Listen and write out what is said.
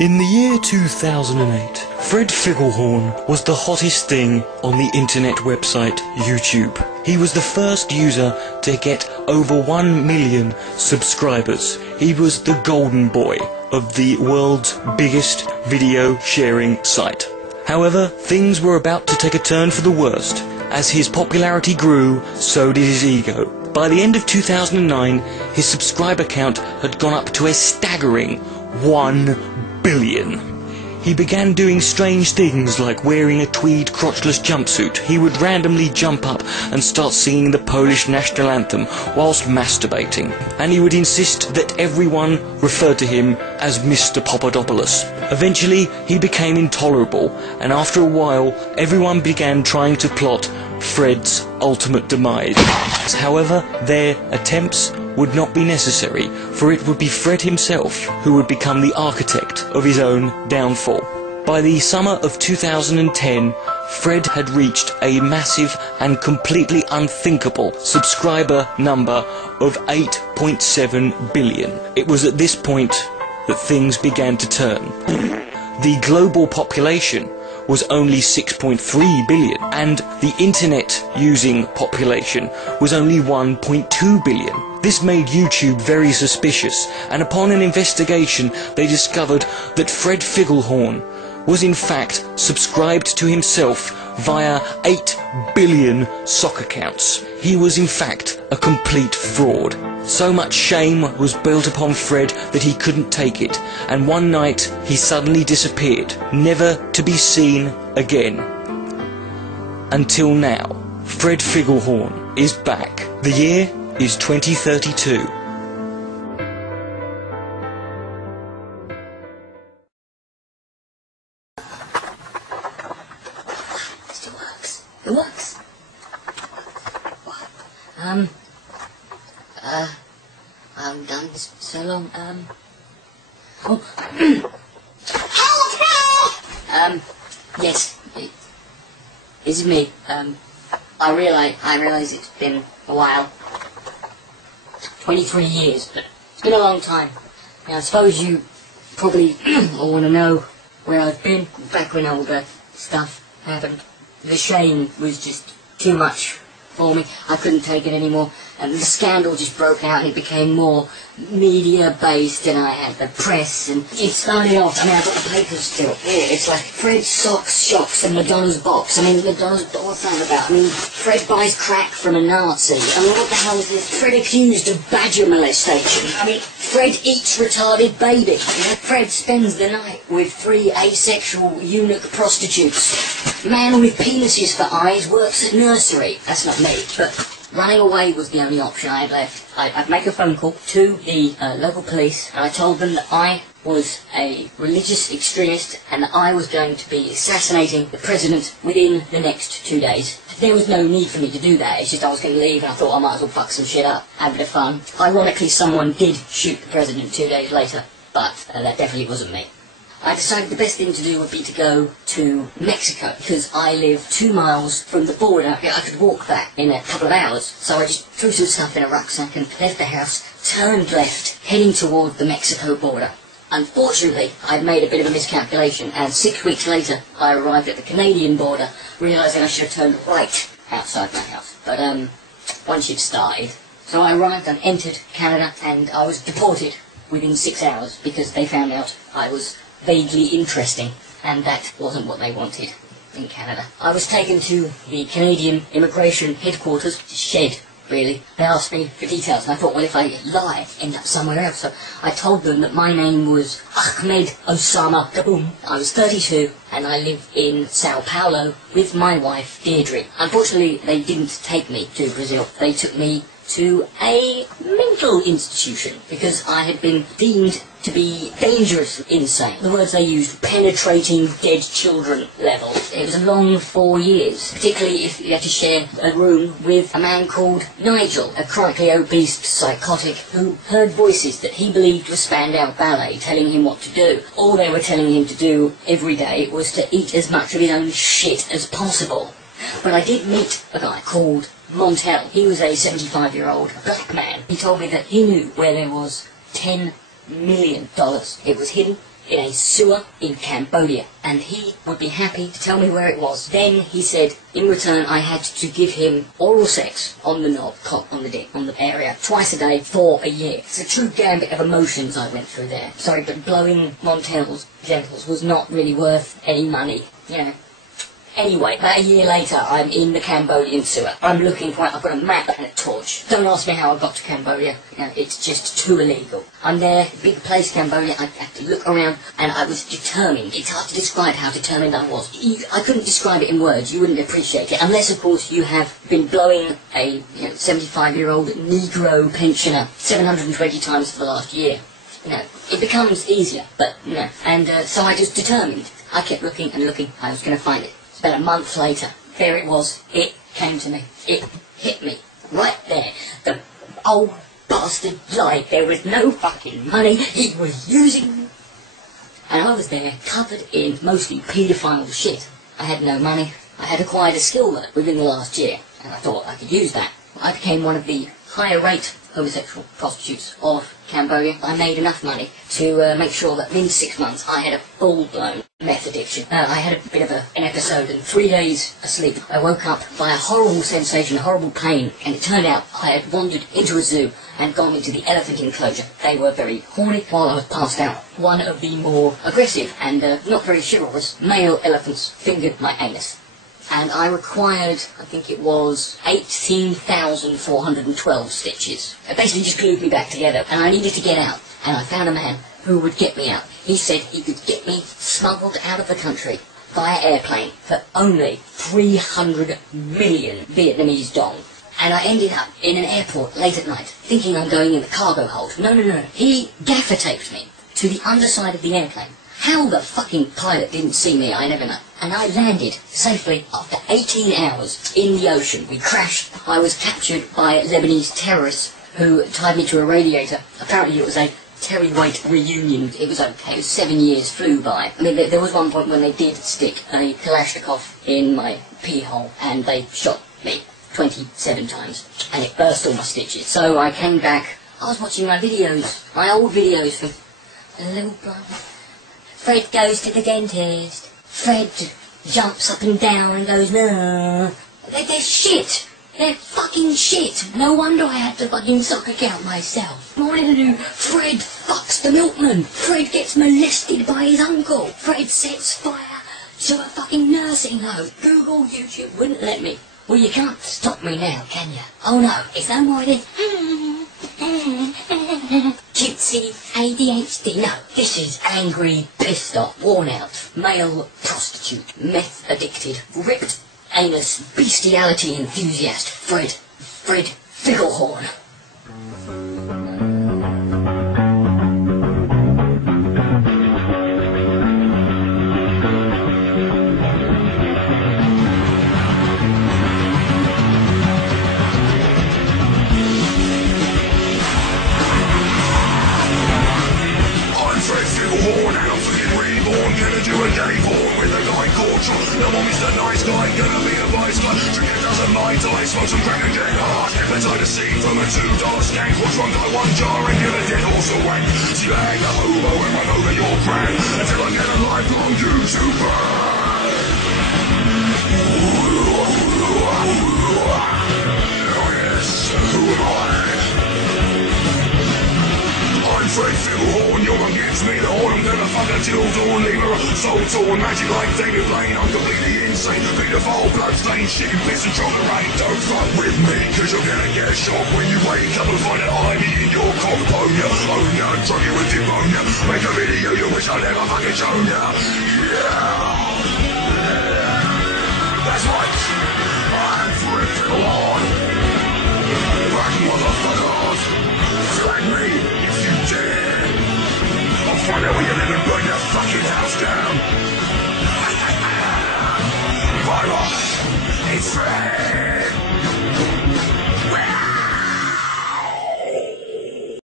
In the year 2008, Fred Figglehorn was the hottest thing on the internet website YouTube. He was the first user to get over 1 million subscribers. He was the golden boy of the world's biggest video sharing site. However, things were about to take a turn for the worst. As his popularity grew, so did his ego. By the end of 2009, his subscriber count had gone up to a staggering 1 billion. He began doing strange things like wearing a tweed crotchless jumpsuit. He would randomly jump up and start singing the Polish national anthem whilst masturbating. And he would insist that everyone referred to him as Mr. Papadopoulos. Eventually, he became intolerable, and after a while, everyone began trying to plot Fred's ultimate demise. However, their attempts would not be necessary, for it would be Fred himself who would become the architect of his own downfall. By the summer of 2010, Fred had reached a massive and completely unthinkable subscriber number of 8.7 billion. It was at this point that things began to turn. The global population was only 6.3 billion, and the internet using population was only 1.2 billion. This made YouTube very suspicious, and upon an investigation they discovered that Fred Figglehorn was in fact subscribed to himself via 8 billion sock accounts. He was in fact a complete fraud. So much shame was built upon Fred that he couldn't take it, and one night he suddenly disappeared, never to be seen again. Until now, Fred Figglehorn is back. The year is 2032. It works. It works. I'm done this so long. Yes, this is me. I realize it's been a while. 23 years, but it's been a long time. Now, I suppose you probably all want to know where I've been back when all the stuff happened. The shame was just too much for me. I couldn't take it anymore, and the scandal just broke out and it became more media-based, and I had the press, and it started off, I mean, I've got the papers still here. It's like Fred's socks, shocks, and Madonna's box. I mean, Madonna's box, what's that about? I mean, Fred buys crack from a Nazi. I mean, what the hell is this? Fred accused of badger molestation. I mean, Fred eats retarded baby. You know, Fred spends the night with 3 asexual eunuch prostitutes. Man with penises for eyes works at nursery. That's not me, but running away was the only option I had left. I'd make a phone call to the local police, and I told them that I was a religious extremist and that I was going to be assassinating the president within the next 2 days. There was no need for me to do that. It's just I was going to leave, and I thought I might as well fuck some shit up, have a bit of fun. Ironically, someone did shoot the president 2 days later, but that definitely wasn't me. I decided the best thing to do would be to go to Mexico, because I live 2 miles from the border. I could walk that in a couple of hours. So I just threw some stuff in a rucksack and left the house, turned left, heading toward the Mexico border. Unfortunately, I'd made a bit of a miscalculation, and 6 weeks later I arrived at the Canadian border, realising I should have turned right outside my house. But once you'd started. So I arrived and entered Canada, and I was deported within 6 hours because they found out I was vaguely interesting, and that wasn't what they wanted in Canada. I was taken to the Canadian immigration headquarters, shed, really. They asked me for details, and I thought, well, if I lie, end up somewhere else. So I told them that my name was Ahmed Osama Kaboom. I was 32, and I live in Sao Paulo with my wife, Deirdre. Unfortunately, they didn't take me to Brazil. They took me to a mental institution because I had been deemed to be dangerously insane. The words they used, penetrating dead children level. It was a long 4 years, particularly if you had to share a room with a man called Nigel, a chronically obese psychotic who heard voices that he believed were Spandau Ballet telling him what to do. All they were telling him to do every day was to eat as much of his own shit as possible. But I did meet a guy called Montel. He was a 75-year-old black man. He told me that he knew where there was $10 million. It was hidden in a sewer in Cambodia, and he would be happy to tell me where it was. Then he said, in return, I had to give him oral sex on the knob, cock on the dick, on the area, twice a day for a year. It's a true gambit of emotions I went through there. Sorry, but blowing Montel's genitals was not really worth any money, you know. Anyway, about a year later, I'm in the Cambodian sewer. I'm looking for it. I've got a map and a torch. Don't ask me how I got to Cambodia. You know, it's just too illegal. I'm there, big place, Cambodia. I have to look around, and I was determined. It's hard to describe how determined I was. I couldn't describe it in words. You wouldn't appreciate it. Unless, of course, you have been blowing a 75-year-old Negro pensioner 720 times for the last year. You know, it becomes easier, but, you know. And so I was determined. I kept looking and looking. I was going to find it. About a month later, there it was. It came to me. It hit me. Right there. The old bastard lied. There was no fucking money. He was using me. And I was there, covered in mostly paedophile shit. I had no money. I had acquired a skill within the last year, and I thought I could use that. I became one of the higher rate homosexual prostitutes of Cambodia. I made enough money to make sure that within 6 months I had a full-blown meth addiction. I had a bit of an episode, and 3 days asleep I woke up by a horrible sensation, a horrible pain, and it turned out I had wandered into a zoo and gone into the elephant enclosure. They were very horny while I was passed out. One of the more aggressive and not very chivalrous male elephants fingered my anus. And I required, I think it was 18,412 stitches. It basically just glued me back together, and I needed to get out. And I found a man who would get me out. He said he could get me smuggled out of the country via airplane for only 300 million Vietnamese dong. And I ended up in an airport late at night, thinking I'm going in the cargo hold. No. He gaffer taped me to the underside of the airplane. How the fucking pilot didn't see me, I never know. And I landed safely after 18 hours in the ocean. We crashed. I was captured by Lebanese terrorists who tied me to a radiator. Apparently it was a Terry White reunion. It was okay. It was 7 years flew by. I mean, there was one point when they did stick a Kalashnikov in my pee hole, and they shot me 27 times. And it burst all my stitches. So I came back. I was watching my videos, my old videos from a little brother. Fred goes to the dentist. Fred jumps up and down and goes, no. They're shit. They're fucking shit. No wonder I had to fucking sock account myself. I wanted to do Fred fucks the milkman. Fred gets molested by his uncle. Fred sets fire to a fucking nursing home. Google, YouTube wouldn't let me. Well, you can't stop me now, can you? Oh no, it's no more than cutesy ADHD. No, this is angry, pissed off, worn out, male prostitute, meth addicted, ripped anus, bestiality enthusiast, Fred Figglehorn. No more Mr. Nice Guy, gonna be a vice guy. Drink a dozen Mai Tai, smoke some crack and get hard. Appetite to see from a $2 skank. Watch one guy, one jar and give a dead horse a wank. See I hang a hobo and run over your brand until I get a lifelong YouTube ban. Oh yes, who am I? I'm Fred Figglehorn, you're against me, the horn. I'm gonna fuck a till dawn, leave her soul torn, magic like David Blaine. I'm completely insane, pedophile, bloodstained, shit, piss and chocolate rain. Don't fuck with me, cause you're gonna get shot when you wake up and find that I'm eating your cock bone. Own ya, drug you with pneumonia. Make a video you wish I never fucking shown ya. Yeah.